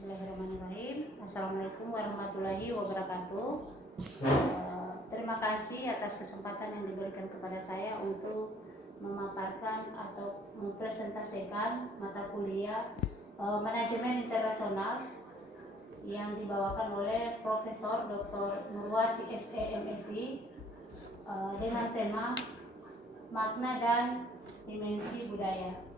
Bismillahirrahmanirrahim. Assalamualaikum warahmatullahi wabarakatuh. Terima kasih atas kesempatan yang diberikan kepada saya untuk memaparkan atau mempresentasikan mata kuliah Manajemen Internasional yang dibawakan oleh Profesor Dr. Nurwati SE MSI dengan tema makna dan dimensi budaya.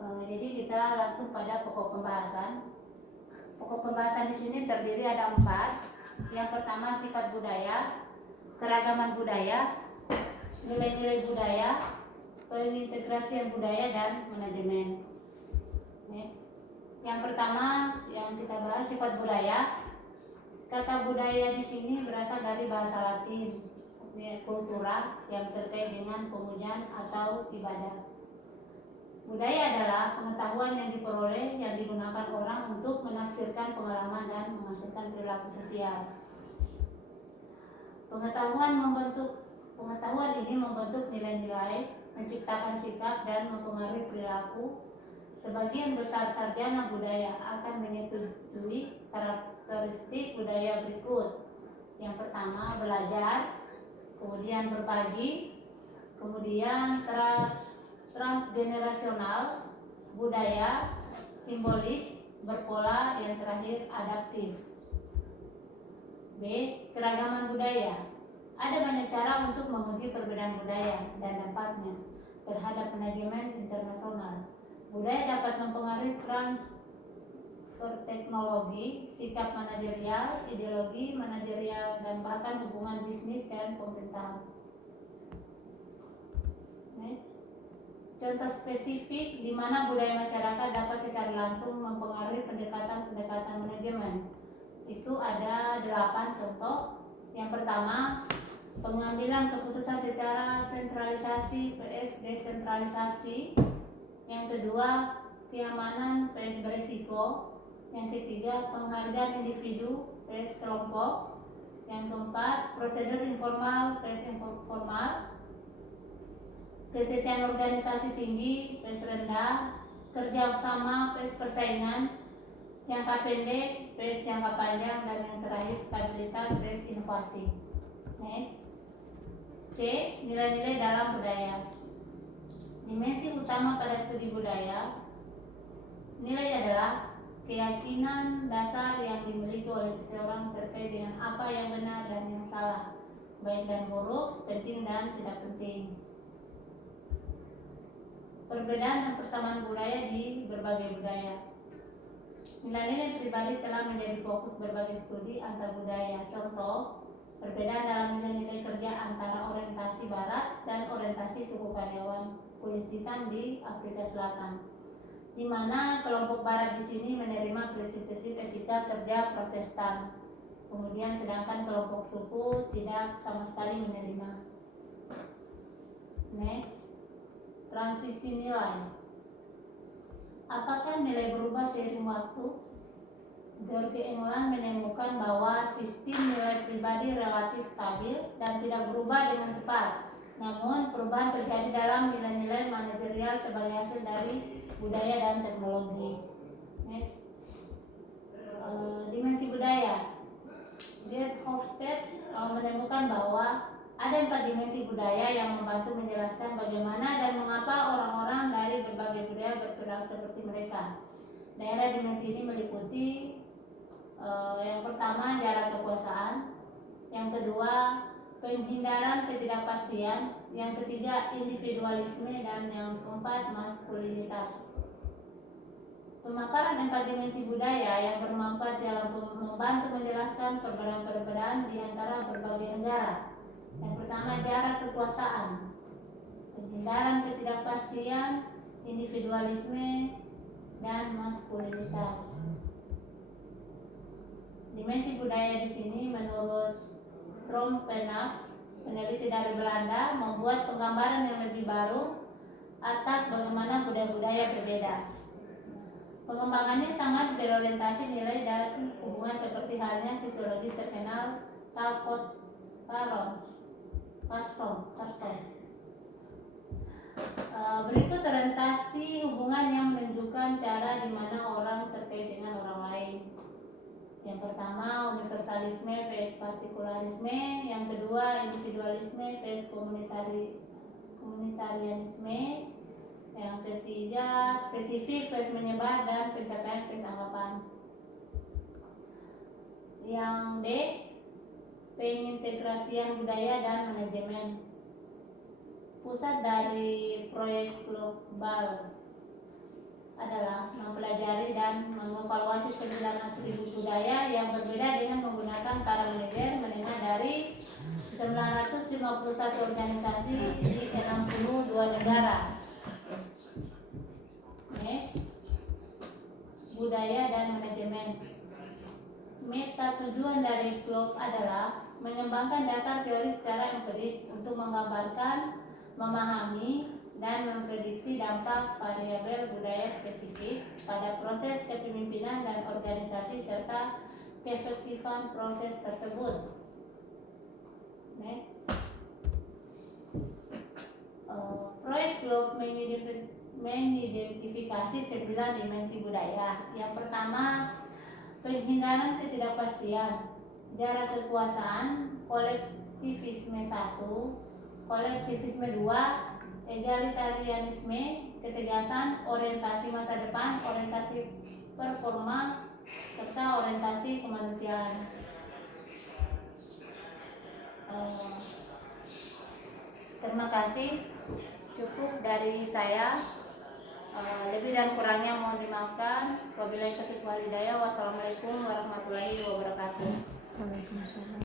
Jadi kita langsung pada pokok pembahasan. Pokok pembahasan di sini terdiri ada 4. Yang pertama sifat budaya, keragaman budaya, nilai-nilai budaya, pengintegrasian budaya dan manajemen. Next. Yang pertama yang kita bahas sifat budaya. Kata budaya di sini berasal dari bahasa Latin, kultura yang terkait dengan pemujaan atau ibadah. Budaya adalah pengetahuan yang diperoleh yang digunakan orang untuk menafsirkan pengalaman dan menghasilkan perilaku sosial. Pengetahuan ini membentuk nilai-nilai, menciptakan sikap dan mempengaruhi perilaku. Sebagian besar sarjana budaya akan menyetujui karakteristik budaya berikut. Yang pertama belajar, kemudian berbagi, kemudian transgenerasional, budaya, simbolis, berpola, yang terakhir adaptif. B. Keragaman budaya. Ada banyak cara untuk menguji perbedaan budaya dan dampaknya terhadap manajemen internasional. Budaya dapat mempengaruhi transfer teknologi, sikap manajerial, ideologi manajerial, dan bahkan hubungan bisnis dan pemerintahan. Next. Contoh spesifik di mana budaya masyarakat dapat secara langsung mempengaruhi pendekatan manajemen. Itu ada 8 contoh. Yang pertama, pengambilan keputusan secara sentralisasi vs desentralisasi. Yang kedua, keamanan vs berisiko. Yang ketiga, penghargaan individu vs kelompok. Yang keempat, prosedur informal vs informal. Kesetiaan organisasi tinggi vs rendah, kerja sama vs persaingan, jangka pendek vs jangka panjang, dan yang terakhir stabilitas vs inovasi. Next. C. Nilai-nilai dalam budaya. Dimensi utama pada studi budaya. Nilai adalah keyakinan dasar yang dimiliki oleh seseorang terkait dengan apa yang benar dan yang salah, baik dan buruk, penting dan tidak penting. Perbedaan dan persamaan budaya di berbagai budaya. Nilai-nilai pribadi telah menjadi fokus berbagai studi antar budaya. Contoh, perbedaan dalam nilai-nilai kerja antara orientasi barat dan orientasi suku karyawan kulit hitam di Afrika Selatan, di mana kelompok barat di sini menerima prinsip-prinsip etika kerja Protestan, kemudian sedangkan kelompok suku tidak sama sekali menerima. Next. Transisi nilai. Apakah nilai berubah seiring waktu? George England menemukan bahwa sistem nilai pribadi relatif stabil dan tidak berubah dengan cepat. Namun perubahan terjadi dalam nilai-nilai manajerial sebagai hasil dari budaya dan teknologi. Next. Dimensi budaya. Gerd Hofstede menemukan bahwa ada 4 dimensi budaya yang membantu menjelaskan bagaimana dan mengapa orang-orang dari berbagai budaya berperilaku seperti mereka. Daerah dimensi ini meliputi yang pertama jarak kekuasaan, yang kedua penghindaran ketidakpastian, yang ketiga individualisme, dan yang keempat maskulinitas. Pemaparan 4 dimensi budaya yang bermanfaat dalam membantu menjelaskan perbedaan-perbedaan di antara berbagai negara. Yang pertama jarak kekuasaan, penghindaran ketidakpastian, individualisme, dan maskulinitas. Dimensi budaya di sini menurut Trompenaars, peneliti dari Belanda, membuat penggambaran yang lebih baru atas bagaimana budaya-budaya berbeda. Pengembangannya sangat berorientasi nilai dan hubungan seperti halnya sosiologis terkenal Talcott Parsons. Berikut orientasi hubungan yang menunjukkan Yang pertama universalisme vs partikularisme, yang kedua individualisme vs komunitarianisme, yang ketiga spesifik vs menyebar dan pencapaian vs anggapan. Yang D, pengintegrasian budaya dan manajemen. Pusat dari proyek global adalah mempelajari dan mengevaluasi 9 atribut budaya yang berbeda dengan menggunakan cara manajer menengah dari 951 organisasi di 62 negara. Next, budaya dan manajemen. Meta tujuan dari GLOB adalah mengembangkan dasar teori secara empiris untuk menggambarkan, memahami, dan memprediksi dampak variabel budaya spesifik pada proses kepemimpinan dan organisasi serta keefektifan proses tersebut. Next. Proyek GLOB mengidentifikasi 9 dimensi budaya. Yang pertama, penghindaran ketidakpastian, jarak kekuasaan, kolektivisme 1, kolektivisme 2, egalitarianisme, ketegasan, orientasi masa depan, orientasi performa, serta orientasi kemanusiaan. Terima kasih, cukup dari saya. Lebih dan kurangnya mohon dimaafkan. Wabillahi taufiq wal hidayah. Wassalamualaikum warahmatullahi wabarakatuh. Waalaikumsalam.